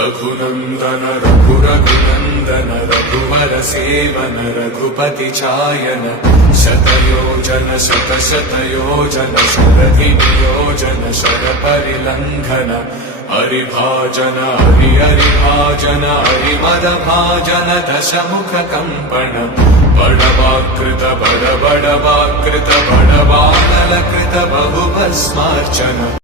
रघुनन्दन रघुरघुनन्दन रघुवर सेवन रघुपति चायन शतयोजन शतशतयोजन शरधि नियोजन शरपरिलङ्घन हरिभाजन हरिभाजन हरिमदभाजन दशमुख कम्पन बडवाकृत बडवाकृत बडवानलकृत बहुभस्मार्चन